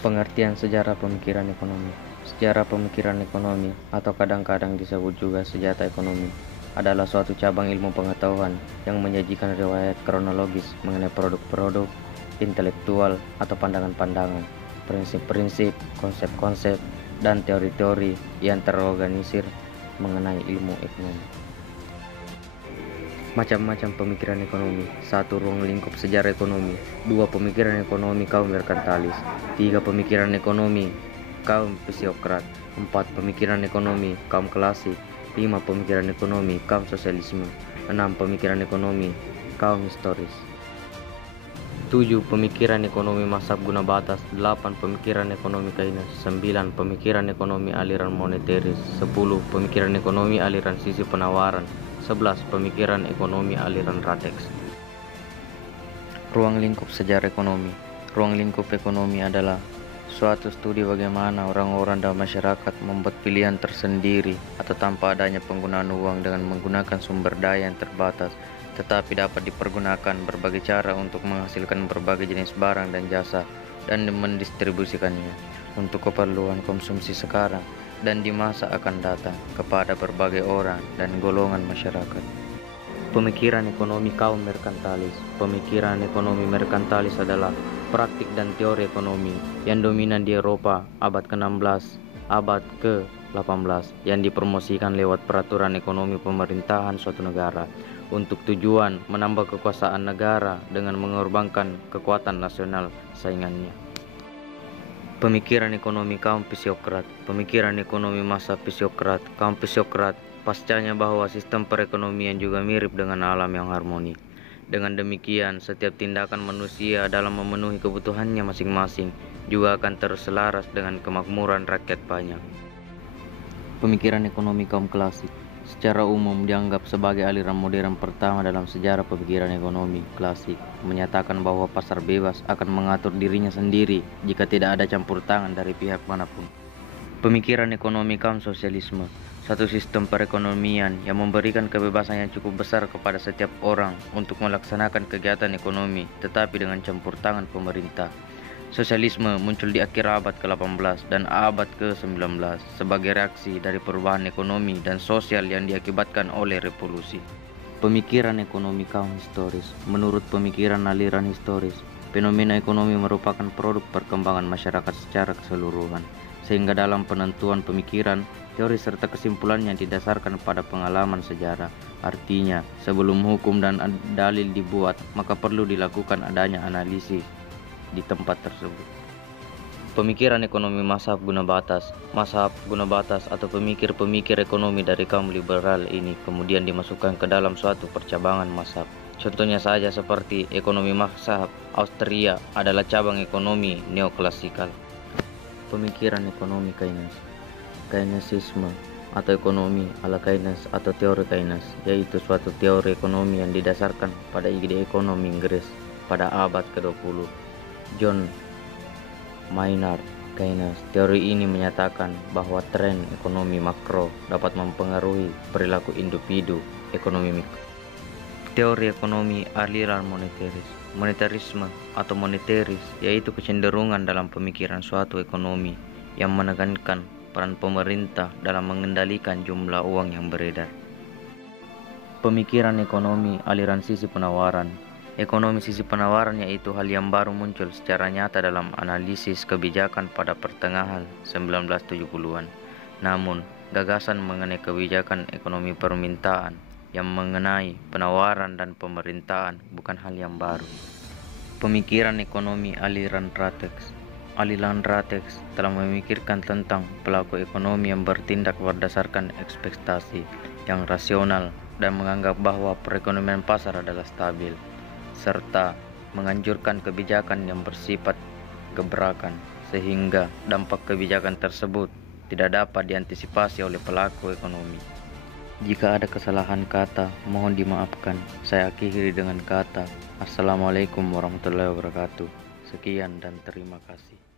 Pengertian sejarah pemikiran ekonomi. Sejarah pemikiran ekonomi, atau kadang-kadang disebut juga senjata ekonomi, adalah suatu cabang ilmu pengetahuan yang menyajikan riwayat kronologis mengenai produk-produk intelektual atau pandangan-pandangan, prinsip-prinsip, konsep-konsep, dan teori-teori yang terorganisir mengenai ilmu ekonomi. Macam-macam pemikiran ekonomi. 1. Ruang lingkup sejarah ekonomi. 2. Pemikiran ekonomi kaum merkantilis. 3. Pemikiran ekonomi kaum psiokrat. 4. Pemikiran ekonomi kaum klasik. 5. Pemikiran ekonomi kaum sosialisme. 6. Pemikiran ekonomi kaum historis. 7. Pemikiran ekonomi mazhab guna batas. 8. Pemikiran ekonomi Keynes. 9. Pemikiran ekonomi aliran moneteris. 10. Pemikiran ekonomi aliran sisi penawaran. 11. Pemikiran ekonomi aliran Ratex. Ruang lingkup sejarah ekonomi. Ruang lingkup ekonomi adalah suatu studi bagaimana orang-orang dalam masyarakat membuat pilihan tersendiri atau tanpa adanya penggunaan uang dengan menggunakan sumber daya yang terbatas, tetapi dapat dipergunakan berbagai cara untuk menghasilkan berbagai jenis barang dan jasa dan mendistribusikannya untuk keperluan konsumsi sekarang dan di masa akan datang kepada berbagai orang dan golongan masyarakat. Pemikiran ekonomi kaum merkantilis. Pemikiran ekonomi merkantilis adalah praktik dan teori ekonomi yang dominan di Eropa abad ke-16, abad ke-18 yang dipromosikan lewat peraturan ekonomi pemerintahan suatu negara untuk tujuan menambah kekuasaan negara dengan mengorbankan kekuatan nasional saingannya. Pemikiran ekonomi kaum psiokrat. Pemikiran ekonomi masa psiokrat. Kaum psiokrat pascanya bahwa sistem perekonomian juga mirip dengan alam yang harmoni. Dengan demikian, setiap tindakan manusia dalam memenuhi kebutuhannya masing-masing juga akan terselaras dengan kemakmuran rakyat banyak. Pemikiran ekonomi kaum klasik secara umum dianggap sebagai aliran modern pertama dalam sejarah pemikiran ekonomi klasik, menyatakan bahwa pasar bebas akan mengatur dirinya sendiri jika tidak ada campur tangan dari pihak manapun. Pemikiran ekonomi kaum sosialisme, satu sistem perekonomian yang memberikan kebebasan yang cukup besar kepada setiap orang untuk melaksanakan kegiatan ekonomi, tetapi dengan campur tangan pemerintah. Sosialisme muncul di akhir abad ke-18 dan abad ke-19 sebagai reaksi dari perubahan ekonomi dan sosial yang diakibatkan oleh revolusi. Pemikiran ekonomi kaum historis. Menurut pemikiran aliran historis, fenomena ekonomi merupakan produk perkembangan masyarakat secara keseluruhan, sehingga dalam penentuan pemikiran, teori serta kesimpulannya didasarkan pada pengalaman sejarah. Artinya, sebelum hukum dan dalil dibuat, maka perlu dilakukan adanya analisis di tempat tersebut. Pemikiran ekonomi mazhab guna batas. Mazhab guna batas atau pemikir-pemikir ekonomi dari kaum liberal ini kemudian dimasukkan ke dalam suatu percabangan mazhab. Contohnya saja seperti ekonomi mazhab Austria adalah cabang ekonomi neoklasikal. Pemikiran ekonomi Keynes. Keynesisme atau ekonomi ala Keynes atau teori Keynes, yaitu suatu teori ekonomi yang didasarkan pada ide ekonomi Inggris pada abad ke-20. John Maynard Keynes. Teori ini menyatakan bahwa tren ekonomi makro dapat mempengaruhi perilaku individu ekonomi mikro. Teori ekonomi aliran moneteris. Monetarisme atau moneteris yaitu kecenderungan dalam pemikiran suatu ekonomi yang menekankan peran pemerintah dalam mengendalikan jumlah uang yang beredar. Pemikiran ekonomi aliran sisi penawaran. Ekonomi sisi penawaran yaitu hal yang baru muncul secara nyata dalam analisis kebijakan pada pertengahan 1970-an. Namun, gagasan mengenai kebijakan ekonomi permintaan yang mengenai penawaran dan pemerintahan bukan hal yang baru. Pemikiran ekonomi aliran Ratex. Aliran Ratex telah memikirkan tentang pelaku ekonomi yang bertindak berdasarkan ekspektasi yang rasional dan menganggap bahwa perekonomian pasar adalah stabil, serta menganjurkan kebijakan yang bersifat gebrakan sehingga dampak kebijakan tersebut tidak dapat diantisipasi oleh pelaku ekonomi. Jika ada kesalahan kata, mohon dimaafkan. Saya akhiri dengan kata Assalamualaikum warahmatullahi wabarakatuh. Sekian dan terima kasih.